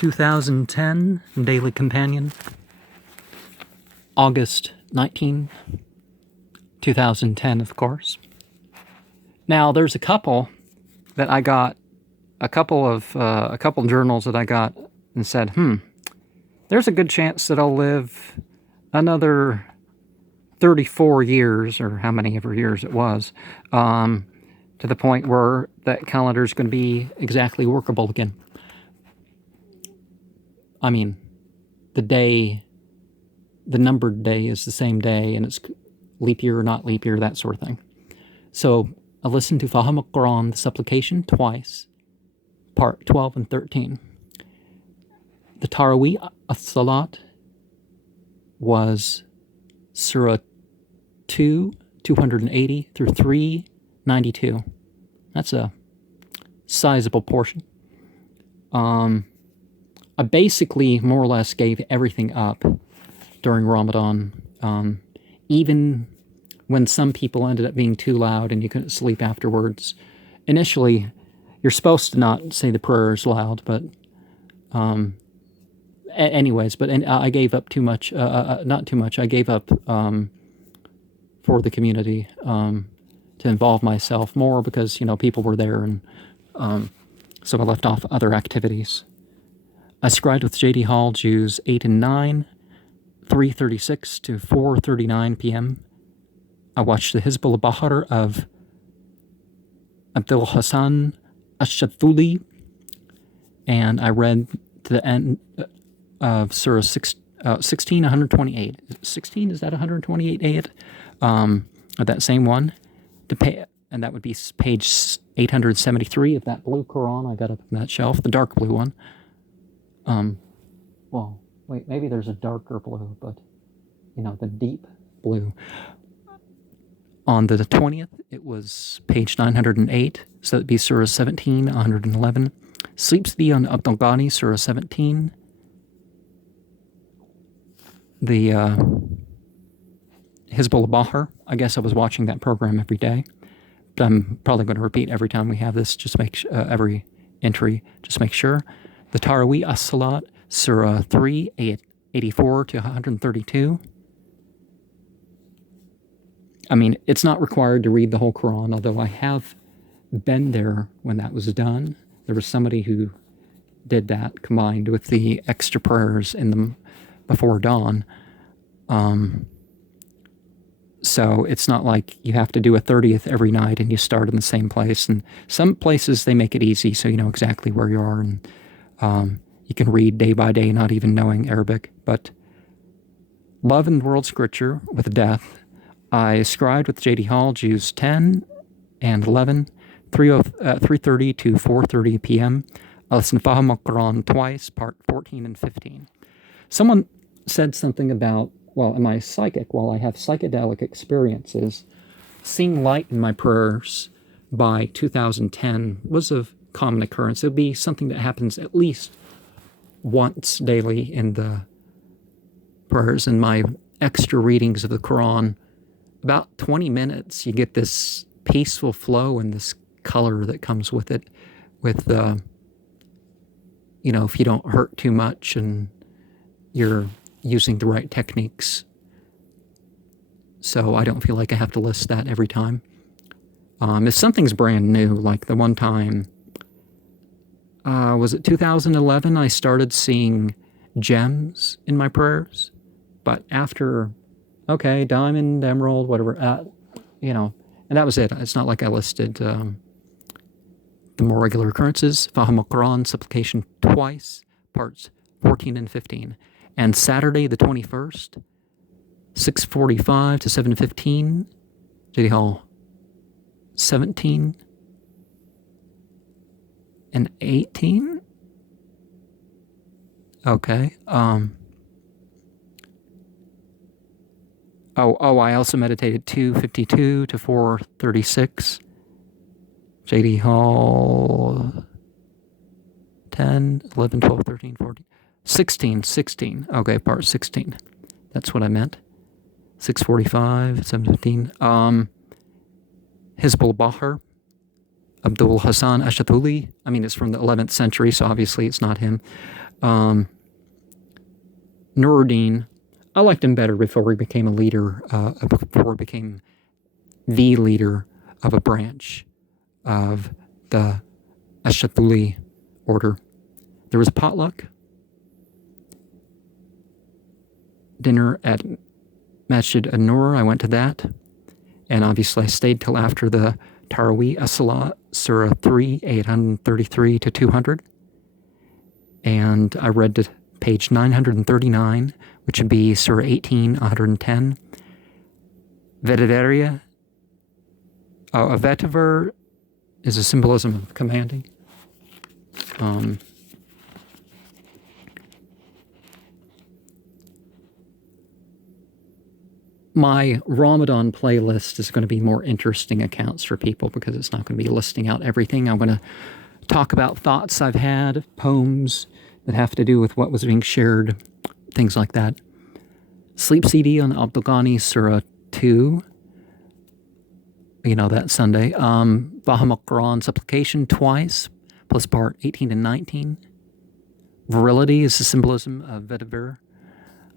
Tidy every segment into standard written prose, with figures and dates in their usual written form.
2010 Daily Companion, August 19, 2010, of course. Now, there's a couple that I got, a couple journals that I got and said, there's a good chance that I'll live another 34 years, or how many ever years it was, to the point where that calendar is going to be exactly workable again. I mean, the numbered day is the same day, and it's leap year or not leap year, that sort of thing. So I listened to Fahim al-Quran, the supplication, twice, part 12 and 13. The Taraweeh as-Salat was Surah 2, 280 through 392. That's a sizable portion. I basically more or less gave everything up during Ramadan, even when some people ended up being too loud and you couldn't sleep afterwards. Initially, you're supposed to not say the prayers loud, but I gave up too much, not too much, I gave up for the community to involve myself more because, people were there, and so I left off other activities. I scribed with J.D. Hall, Jews 8 and 9, 3:36 to 4:39 p.m. I watched the Hizbullah Bahar of Abdul Hassan Ash-Shadhuli, and I read to the end of Surah 16, 128. 16, is that 128 ayat? Of that same one. And that would be page 873 of that blue Quran I got up on that shelf, the dark blue one. Well, wait, maybe there's a darker blue, but, the deep blue. On the 20th, it was page 908, so it'd be Surah 17, 111. Sleep Study on Abdul Ghani, Surah 17. The Hizbullah Bahar, I guess I was watching that program every day, but I'm probably going to repeat every time we have this, just make every entry, just make sure. The Taraweeh as-Salat, Surah 3, 84 to 132. I mean, it's not required to read the whole Quran, although I have been there when that was done. There was somebody who did that combined with the extra prayers in them before dawn. So it's not like you have to do a 30th every night and you start in the same place. And some places they make it easy so you know exactly where you are, and you can read day by day not even knowing Arabic. But Love and World Scripture with Death, I scribed with J.D. Hall, Jews 10 and 11, 3:30 to 4:30 p.m. I listened to Fahim al-Quran twice, part 14 and 15. Someone said something about, am I psychic? While I have psychedelic experiences, seeing light in my prayers by 2010 was a common occurrence. It would be something that happens at least once daily in the prayers. And my extra readings of the Quran, about 20 minutes, you get this peaceful flow and this color that comes with it, with if you don't hurt too much and you're using the right techniques. So I don't feel like I have to list that every time. If something's brand new, like the one time, was it 2011, I started seeing gems in my prayers. But after, diamond, emerald, whatever, and that was it. It's not like I listed the more regular occurrences. Fahim al-Quran, supplication twice, parts 14 and 15. And Saturday the 21st, 6:45 to 7:15, J.D. Hall 17 and 18. Okay. I also meditated 2:52 to 4:36. J.D. Hall 10, 11, 12, 13, 14. 16. Okay, part 16. That's what I meant. 6:45, 7:15. Hizbullah Bahar, Abdul Hassan Ash-Shadhuli. I mean, it's from the 11th century, so obviously it's not him. Nuruddin, I liked him better before he became a leader, before he became the leader of a branch of the Ashatuli order. There was a potluck dinner at Masjid an-Nur. I went to that. And obviously I stayed till after the Taraweeh as-Salat, Surah 3, 833 to 200. And I read to page 939, which would be Surah 18, 110. Vetiveria. A vetiver is a symbolism of commanding. My Ramadan playlist is going to be more interesting accounts for people because it's not going to be listing out everything. I'm going to talk about thoughts I've had, poems that have to do with what was being shared, things like that. Sleep CD on Abdul Ghani Surah 2. You know, that Sunday. Bahamut Quran supplication twice, plus part 18 and 19. Virility is the symbolism of Vedavir.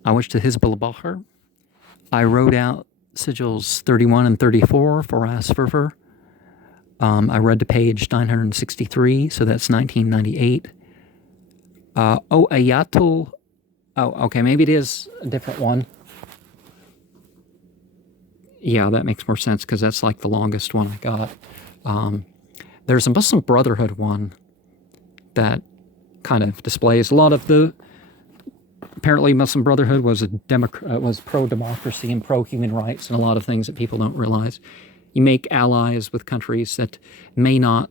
I wish to Hizbul Bahar. I wrote out sigils 31 and 34 for Asferfer. I read to page 963, so that's 1998. Ayatul. Oh, okay, maybe it is a different one. Yeah, that makes more sense because that's like the longest one I got. There's a Muslim Brotherhood one that kind of displays a lot of the. Apparently, Muslim Brotherhood was was pro-democracy and pro-human rights, and a lot of things that people don't realize. You make allies with countries that may not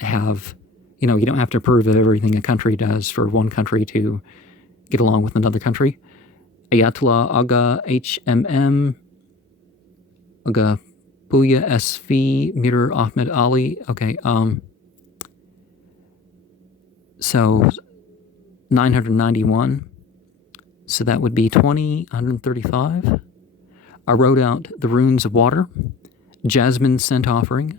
have, you don't have to approve of everything a country does for one country to get along with another country. Ayatollah Aga HMM, Aga Buya SV, Mir Ahmed Ali. Okay, so 991. So that would be 135. I wrote out the runes of water, jasmine scent offering,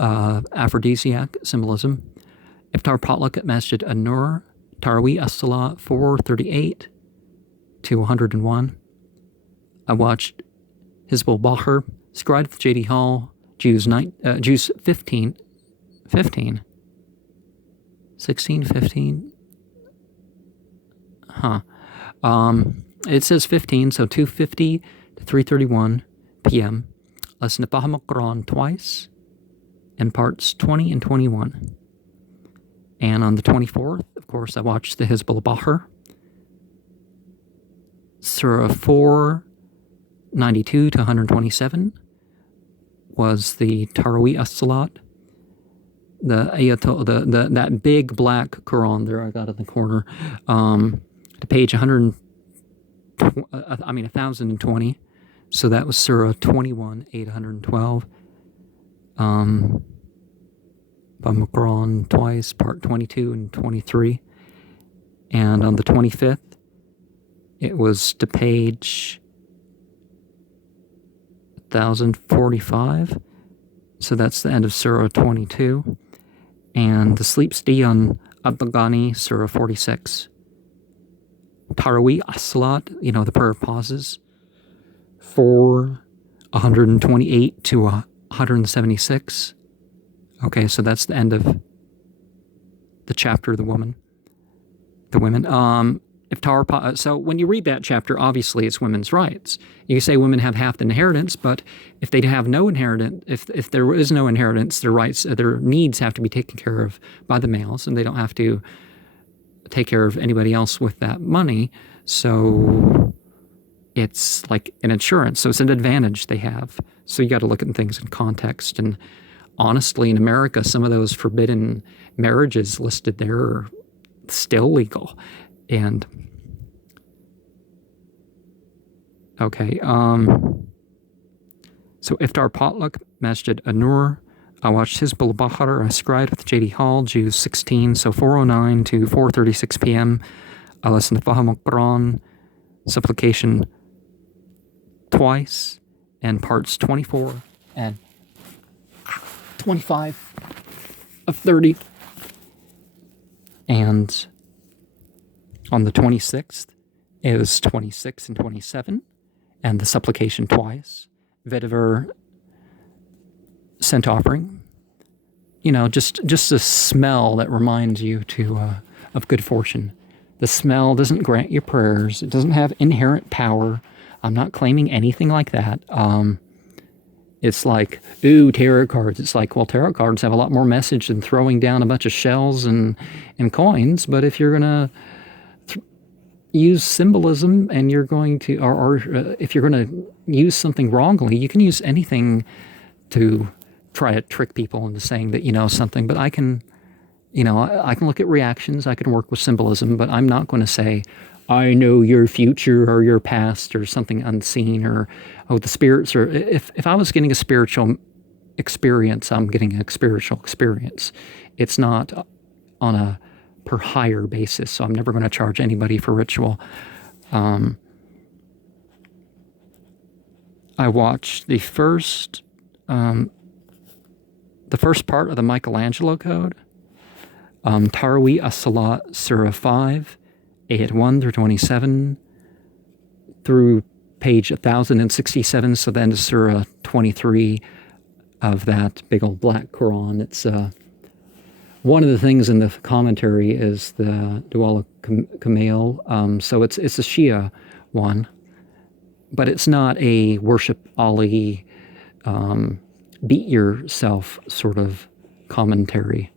aphrodisiac symbolism, iftar potluck at Masjid an-Nur, Taraweeh as-Salat 438 to 101. I watched Hizbul Bahar, scribed with J.D. Hall, Jews 15, 16, 15. Huh. It says 15, so 2:50 to 3:31 p.m. Listen to Bahamut Quran twice, and parts 20 and 21. And on the 24th, of course, I watched the Hizbul Bahar. Surah 492 to 127 was the Taraweeh as-Salat. That big black Quran there I got in the corner. To page 1020. So that was Surah 21, 812. Bahamut Quran twice, part 22 and 23. And on the 25th, it was to page 1045. So that's the end of Surah 22. And the sleep study on Abdul Ghani, Surah 46. Taraweeh as-Salat, the prayer pauses, 128 to 176. Okay, so that's the end of the chapter, the women. So when you read that chapter, obviously it's women's rights. You say women have half the inheritance, but if they have no inheritance, if there is no inheritance, their rights, their needs have to be taken care of by the males, and they don't have to take care of anybody else with that money. So it's like an insurance. So it's an advantage they have. So you got to look at things in context. And honestly, in America, some of those forbidden marriages listed there are still legal. And okay, so iftar potluck, Masjid an-Nur. I watched Hizbul Bahar. I scribed with J.D. Hall, Jews 16, so 409 to 4:36 p.m. I listened to Bahamut Quran supplication twice, and parts 24 and 25 of 30. And On the 26th, it was 26 and 27, and the supplication twice. Vetiver scent offering. Just a smell that reminds you of good fortune. The smell doesn't grant you prayers. It doesn't have inherent power. I'm not claiming anything like that. It's like, ooh, tarot cards. It's like, well, tarot cards have a lot more message than throwing down a bunch of shells and coins. But if you're going to use symbolism and you're going to, or if you're going to use something wrongly, you can use anything to try to trick people into saying that you know something. But I can look at reactions. I can work with symbolism, but I'm not going to say, I know your future or your past or something unseen or, oh, the spirits are, if I was getting a spiritual experience, I'm getting a spiritual experience. It's not on a per hire basis, so I'm never going to charge anybody for ritual. I watched the first part of the Michelangelo Code, Taraweeh as-Salat, Surah 5, Ayat 1 through 27, through page 1067, so then to Surah 23 of that big old black Quran. It's one of the things in the commentary is the Dual Kamal, so it's a Shia one, but it's not a worship Ali, beat yourself sort of commentary.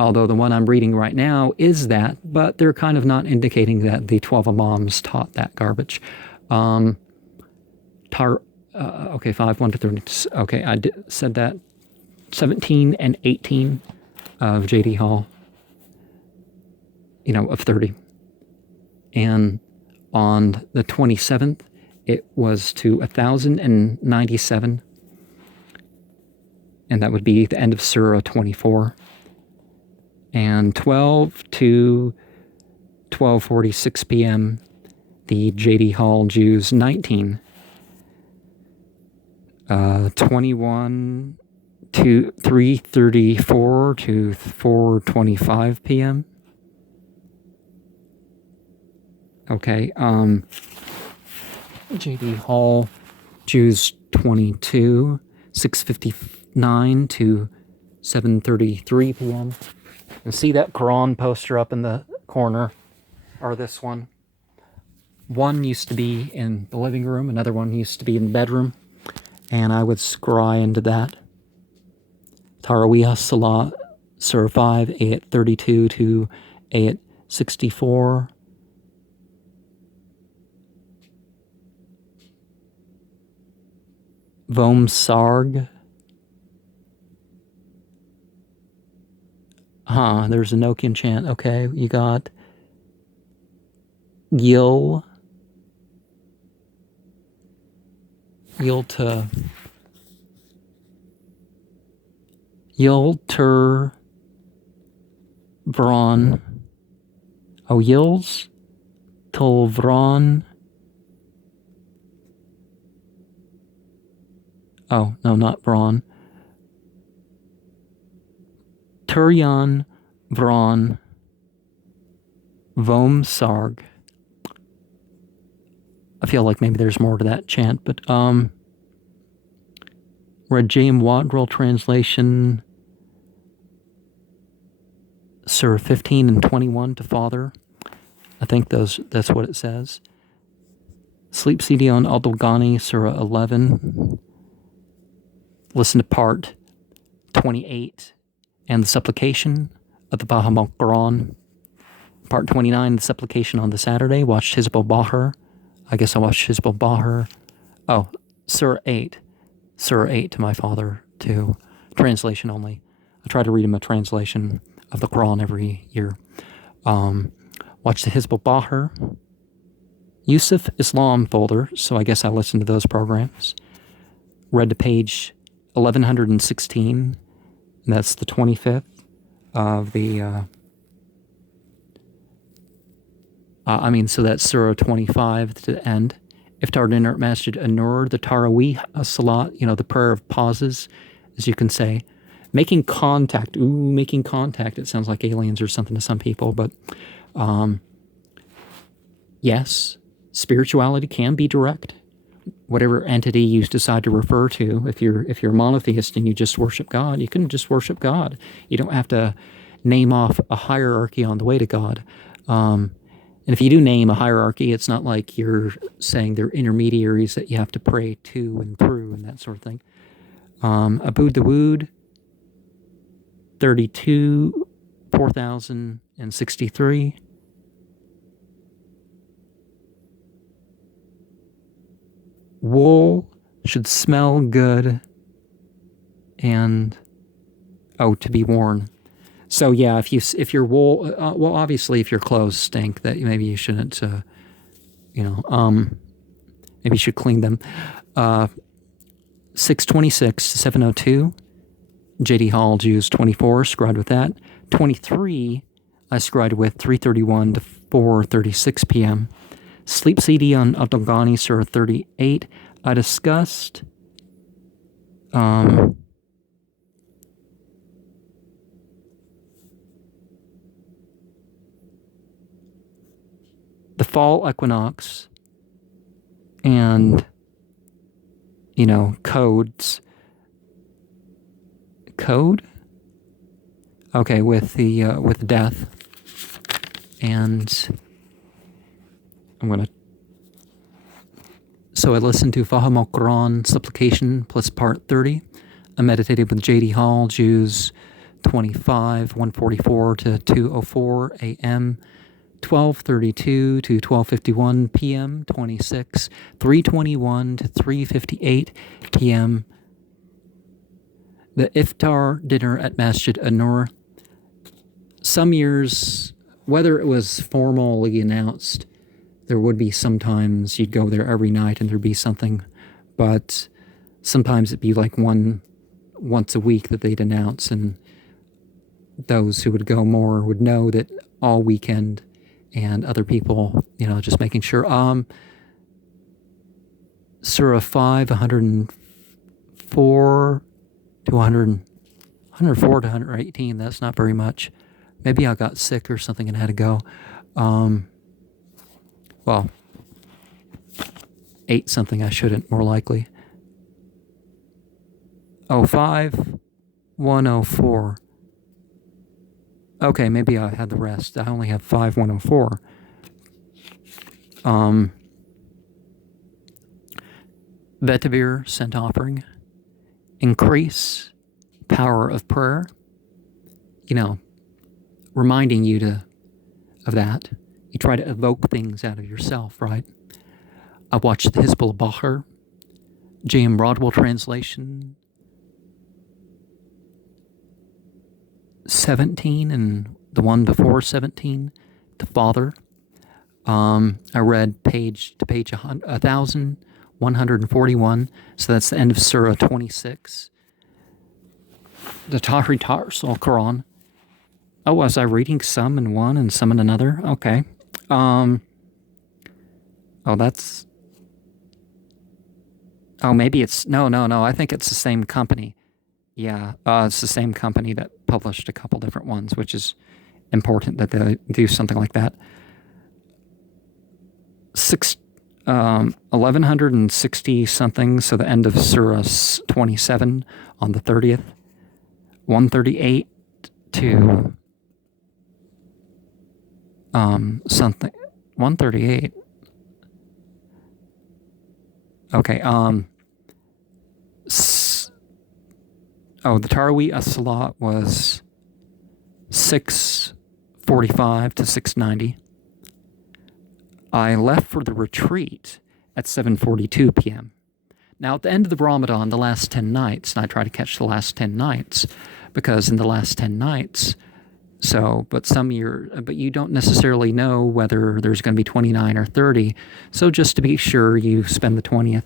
Although the one I'm reading right now is that, but they're kind of not indicating that the 12 Imams taught that garbage. 5, 1 to 30. Okay, I said that. 17 and 18 of J.D. Hall, of 30. And on the 27th, it was to 1,097. And that would be the end of Surah 24. And 12 to 12:46 p.m., the J.D. Hall Jews 19. 21 to 3:34 to 4:25 p.m. Okay, J.D. Hall Jews 22, 6:59 to 7:33 p.m. You see that Quran poster up in the corner, or this one. One used to be in the living room, another one used to be in the bedroom, and I would scry into that. Taraweeh as-Salat, Surah 5, Ayat 32 to Ayat 64. Vom Sarg. There's a Nokian chant. Okay, you got Yil ter Vron. Oh, Yils til Vron. Oh, no, not Vron. Turyan Vron Vom Sarg. I feel like maybe there's more to that chant, but read James Waddrell translation, Surah 15 and 21 to Father. I think that's what it says. Sleep CD on Al-Dolgani, Surah 11. Listen to part 28 and the supplication of the Bahamut Quran. Part 29, the supplication on the Saturday. Watched Hizb al-Bahr. I guess I watched Hizb al-Bahr. Oh, Surah 8. Surah 8 to my father, too. Translation only. I try to read him a translation of the Quran every year. Watched the Hizb al-Bahr. Yusuf Islam folder, so I guess I listened to those programs. Read to page 1116. And that's the 25th of the... so that's Surah 25 to the end. Iftar dinner at Masjid An-Nur, the Taraweeh as-Salat, the prayer of pauses, as you can say. Making contact. Ooh, making contact. It sounds like aliens or something to some people, but Yes, spirituality can be direct. Whatever entity you decide to refer to, if you're a monotheist and you just worship God, you can just worship God. You don't have to name off a hierarchy on the way to God. And if you do name a hierarchy, it's not like you're saying they're intermediaries that you have to pray to and through and that sort of thing. Abu Dawood, 32, 4063. Wool should smell good and, to be worn. So yeah, if your wool, well, obviously if your clothes stink, that maybe you shouldn't, maybe you should clean them. 626 to 702, J.D. Hall, Jews 24, scribed with that. 23, I scribed with 3:31 to 4:36 p.m. Sleep CD on Al-Dongani, Surah 38. I discussed the fall equinox and, codes. Code? Okay, with death. And so I listened to Faham al-Quran Supplication plus Part 30. I meditated with J.D. Hall, Jews 25, 144 to 2:04 a.m., 12:32 to 12:51 p.m., 26, 3:21 to 3:58 p.m. The iftar dinner at Masjid An-Nur. Some years, whether it was formally announced, there would be sometimes you'd go there every night and there'd be something, but sometimes it'd be like once a week that they'd announce, and those who would go more would know that all weekend, and other people, just making sure. Surah 5, 104 to 104 to 118, that's not very much. Maybe I got sick or something and had to go. Well, ate something I shouldn't, more likely. 05, 104. Okay, maybe I had the rest. I only have 5, 104. Vetivir, scent offering. Increase power of prayer. Reminding you of that. You try to evoke things out of yourself, right? I watched the Hizbul Bahr, J.M. Broadwell translation, 17, and the one before 17, the Father. I read page 1141, so that's the end of Surah 26. The Tahrir Quran. Oh, was I reading some in one and some in another? Okay. That's... Oh, maybe it's... No. I think it's the same company. Yeah, it's the same company that published a couple different ones, which is important that they do something like that. 1160 something, so the end of Surah 27 on the 30th. 138 to something. 138. Okay, the Taraweeh as-Salat was 6:45 to 6:90. I left for the retreat at 7:42 p.m. Now, at the end of the Ramadan, the last 10 nights, and I try to catch the last 10 nights, because in the last 10 nights, but you don't necessarily know whether there's going to be 29 or 30, so just to be sure, you spend the 20th.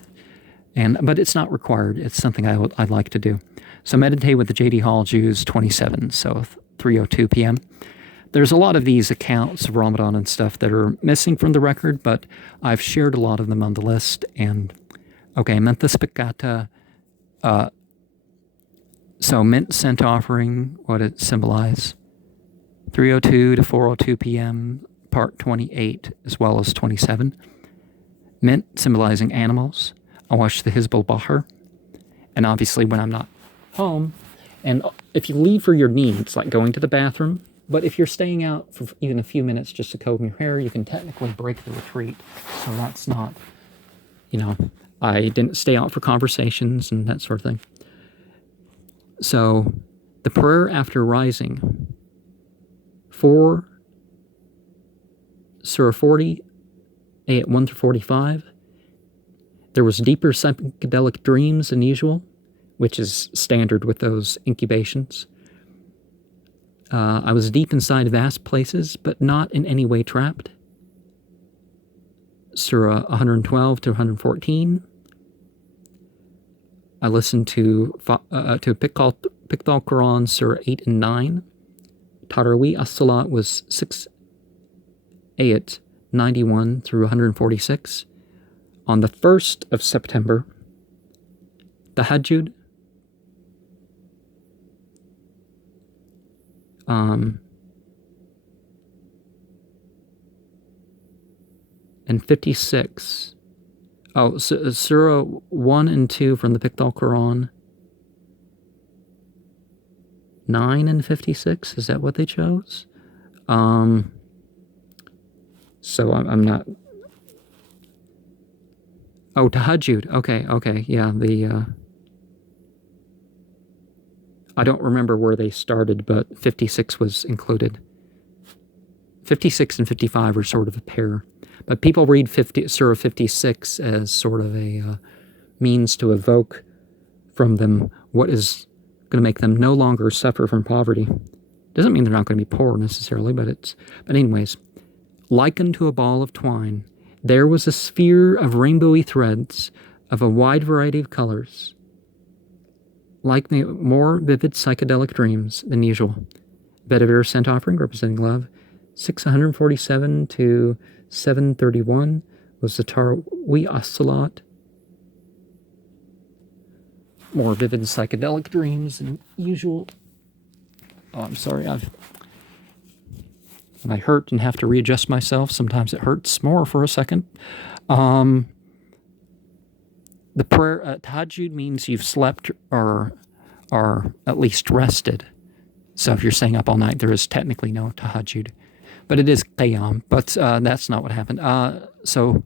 But it's not required. It's something I'd like to do. So meditate with the J.D. Hall, Jews 27, so 3:02 p.m. There's a lot of these accounts of Ramadan and stuff that are missing from the record, but I've shared a lot of them on the list. And okay, Mentha Spiccata. So mint scent offering, what it symbolizes. 3:02 to 4:02 p.m. part 28 as well as 27. Mint, symbolizing animals. I watch the Hizbul Bahar. And obviously when I'm not home, and if you leave for your needs, like going to the bathroom, but if you're staying out for even a few minutes just to comb your hair, you can technically break the retreat. So that's not, I didn't stay out for conversations and that sort of thing. So the prayer after rising, for Surah 40, ayat 1 through 45, there was deeper psychedelic dreams than usual, which is standard with those incubations. I was deep inside vast places, but not in any way trapped. Surah 112 to 114. I listened to Piqtal Quran, Surah 8 and 9. Taraweeh as-Salat was 6 ayat 91 through 146. On the 1st of September, Tahajjud, and 56. Oh, Surah 1 and 2 from the Piqtal Quran. 9 and 56, is that what they chose? So I'm not... Oh, Tahajjud. Okay, yeah, I don't remember where they started, but 56 was included. 56 and 55 are sort of a pair. But people read Surah 56 as sort of a means to evoke from them what is going to make them no longer suffer from poverty. Doesn't mean they're not going to be poor necessarily, but anyways. Likened to a ball of twine, there was a sphere of rainbowy threads of a wide variety of colors, like more vivid psychedelic dreams than usual. Bedivere scent offering representing love. 647 to 731 was the Taraweeh as-Salat. More vivid psychedelic dreams than usual. Oh, I'm sorry, when I hurt and have to readjust myself, sometimes it hurts more for a second. The prayer, Tahajjud means you've slept or at least rested. So if you're staying up all night, there is technically no Tahajjud. But it is Qiyam, but that's not what happened. So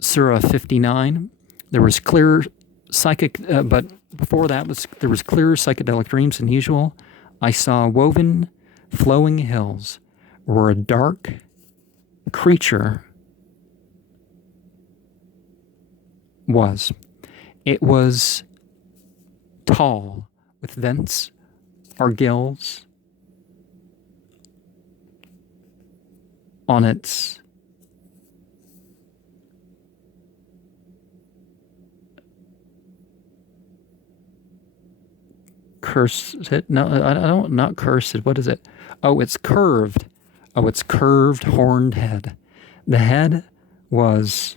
Surah 59, there was clear psychic, but before that there was clearer psychedelic dreams than usual. I saw woven, flowing hills where a dark creature was. It was tall, with vents or gills on its cursed. No, I don't. Not cursed. What is it? Oh, it's curved. Oh, it's curved, horned head. The head was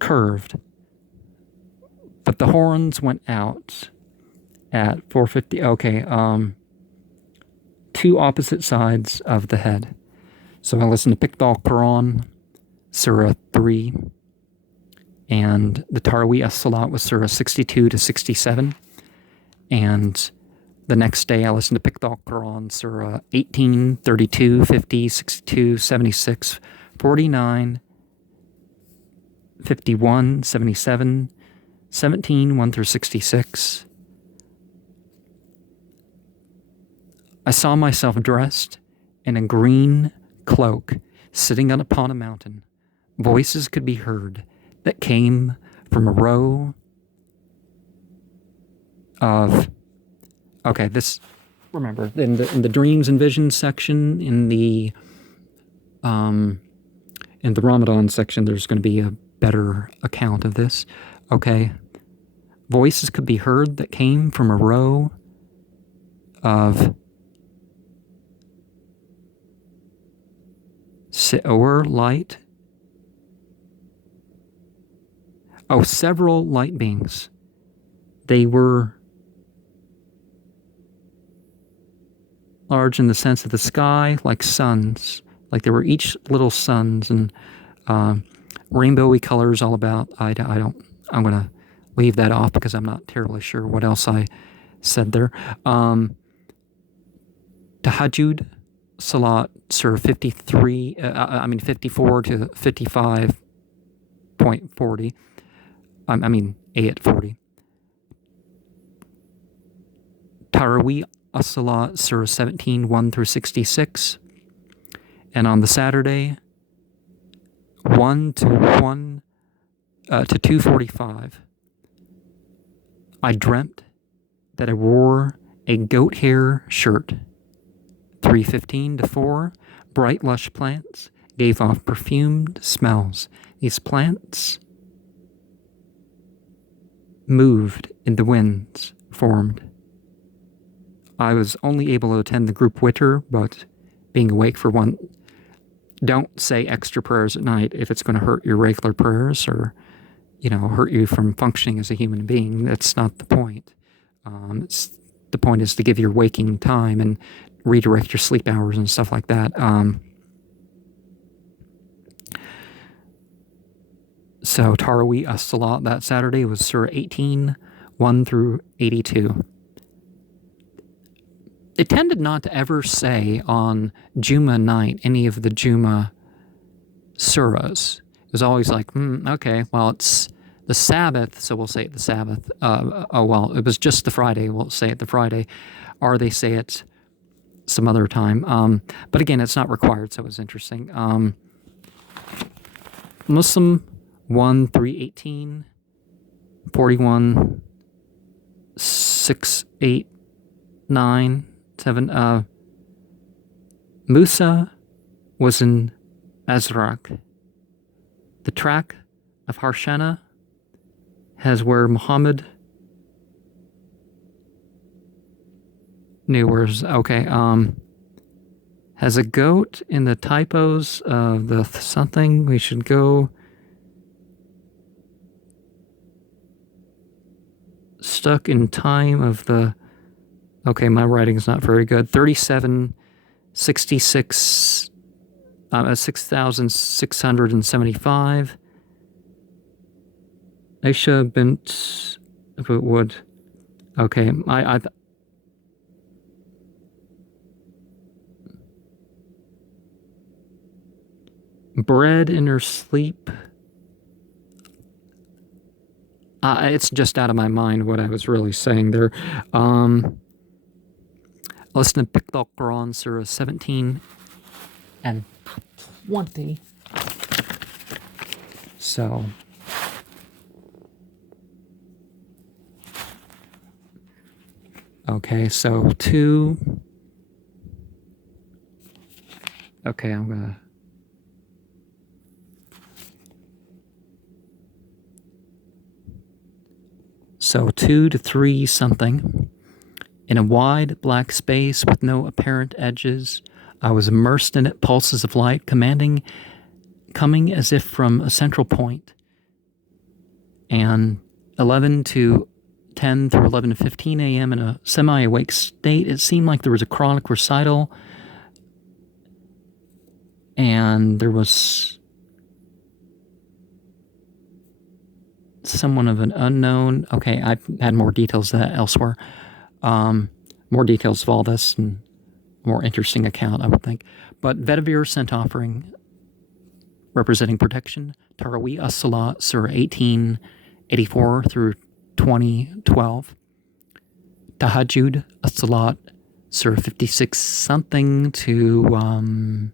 curved, but the horns went out at 450. Okay, two opposite sides of the head. So I listened to Piqtal Quran, Surah 3, and the Taraweeh as-Salat was Surah 62 to 67. And the next day I listened to Piqtal Quran, Surah 18, 32, 50, 62, 76, 49, 51, 77, 17, 1 through 66. I saw myself dressed in a green cloak, sitting upon a mountain. Voices could be heard that came from a row of... Okay, this... Remember, in the dreams and visions section, in the Ramadan section, there's going to be a better account of this. Okay. Voices could be heard that came from a row of... or light. Oh, several light beings. They were large in the sense of the sky, like suns. Like there were each little suns and rainbowy colors all about. I'm going to leave that off because I'm not terribly sure what else I said there. Tahajjud Salat Surah 54 to 55.40. Ayat 40. Taraweeh As-Salat Surah 17, 1 through 66. And on the Saturday, 1 to 2:45, I dreamt that I wore a goat hair shirt. 3:15 to 4, bright lush plants gave off perfumed smells. These plants moved in the winds, formed. I was only able to attend the group witter, but being awake for one, don't say extra prayers at night if it's going to hurt your regular prayers or, hurt you from functioning as a human being. That's not the point. The point is to give your waking time and redirect your sleep hours and stuff like that. So Taraweeh As-Salat that Saturday was Surah 18, 1 through 82. It tended not to ever say on Jummah night any of the Jummah surahs. It was always like, okay, well, it's the Sabbath, so we'll say it the Sabbath. It was just the Friday, we'll say it the Friday. Or they say it some other time. But again, it's not required, so it was interesting. Muslim 1, 3:18, 41, 6, 8, 9, 7. Musa was in Azraq. The track of Harshana has where Muhammad knew where's okay. Has a goat in the typos of the something. We should go stuck in time of the. Okay, my writing's not very good. 3766, 6,675. Aisha bint Wood. Okay, I bread in her sleep. It's just out of my mind what I was really saying there. Listen to Pick the Quran, Surah 17 and 20. So, okay, so 2. Okay, I'm gonna. So 2 to 3 something. In a wide black space with no apparent edges, I was immersed in it, pulses of light coming as if from a central point. And 11 to 10 through 11 to 15 a.m. in a semi-awake state, it seemed like there was a chronic recital, and there was someone of an unknown. Okay, I've had more details of that elsewhere. More details of all this and more interesting account, I would think. But Vedavir scent offering representing protection. Taraweeh As-Salat, Surah 18, 84 through 2012. Tahajjud As-Salat, Surah 56, something to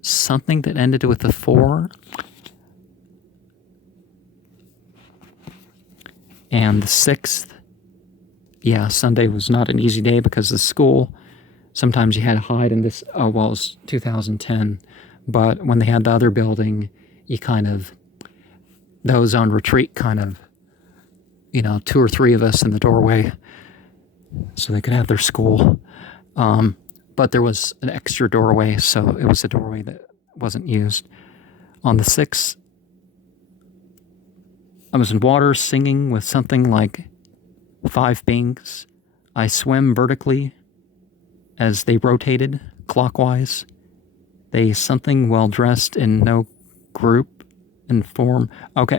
something that ended with a 4. And the 6th, Sunday was not an easy day because the school, sometimes you had to hide in this, it was 2010, but when they had the other building, you those on retreat 2 or 3 of us in the doorway so they could have their school. But there was an extra doorway, so it was a doorway that wasn't used. On the 6th, I was in water singing with something like 5 beings. I swim vertically as they rotated clockwise. They something well dressed in no group and form. Okay,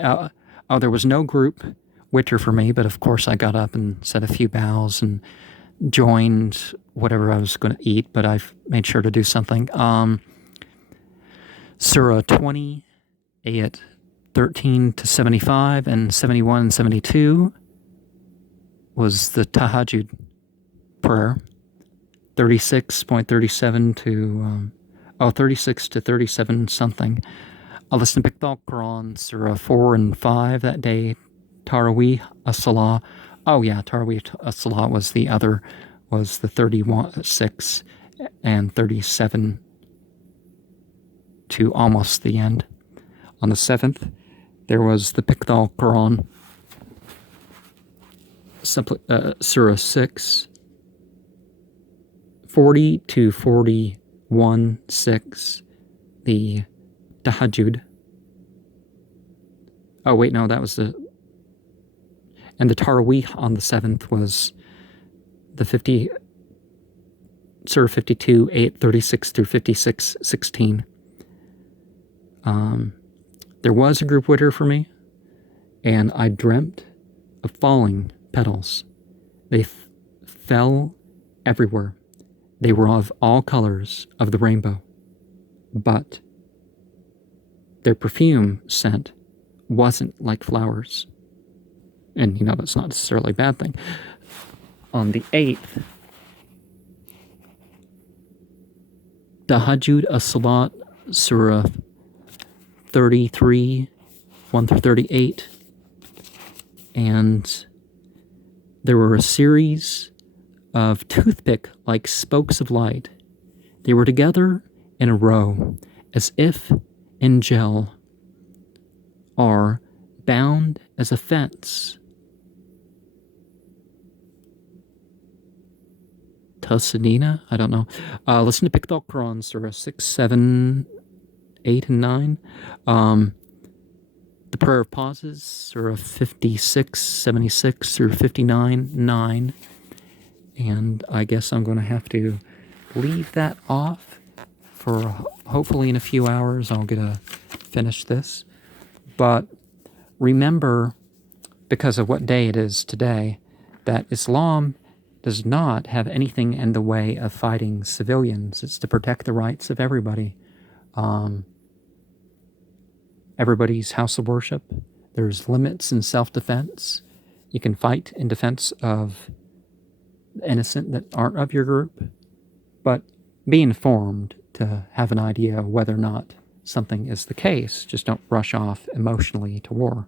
there was no group witter for me, but of course I got up and said a few bows and joined whatever I was going to eat, but I made sure to do something. Surah 20, ayat 13 to 75, and 71 and 72 was the tahajjud prayer. 36.37 to 36 to 37 something. I listened to Picked Quran, Surah 4 and 5 that day. Taraweeh as-Salah. Oh yeah, Taraweeh as-Salah was the other, was the 36 and 37 to almost the end. On the 7th, there was the Picked Quran, Surah 6, 40 to 41, 6, the Tahajjud. Oh wait, no, that was the... And the Taraweeh on the 7th was the Surah 52, 8, 36 through 56, 16. There was a group witter for me, and I dreamt of falling petals. They fell everywhere. They were of all colors of the rainbow, but their perfume scent wasn't like flowers. And, that's not necessarily a bad thing. On the 8th, Tahajjud as-Salat, Surah 33, 1 through 38. And there were a series of toothpick-like spokes of light. They were together in a row, as if in gel, or bound as a fence. Tasadina? I don't know. Listen to Picked Quran, Surah 6, 7, 8, and 9. The Prayer of Pauses, Surah 56, 76 through 59, 9. And I guess I'm going to have to leave that off for hopefully in a few hours I'll get to finish this. But remember, because of what day it is today, that Islam does not have anything in the way of fighting civilians. It's to protect the rights of everybody. Everybody's house of worship. There's limits in self-defense. You can fight in defense of the innocent that aren't of your group, but be informed to have an idea of whether or not something is the case. Just don't rush off emotionally to war.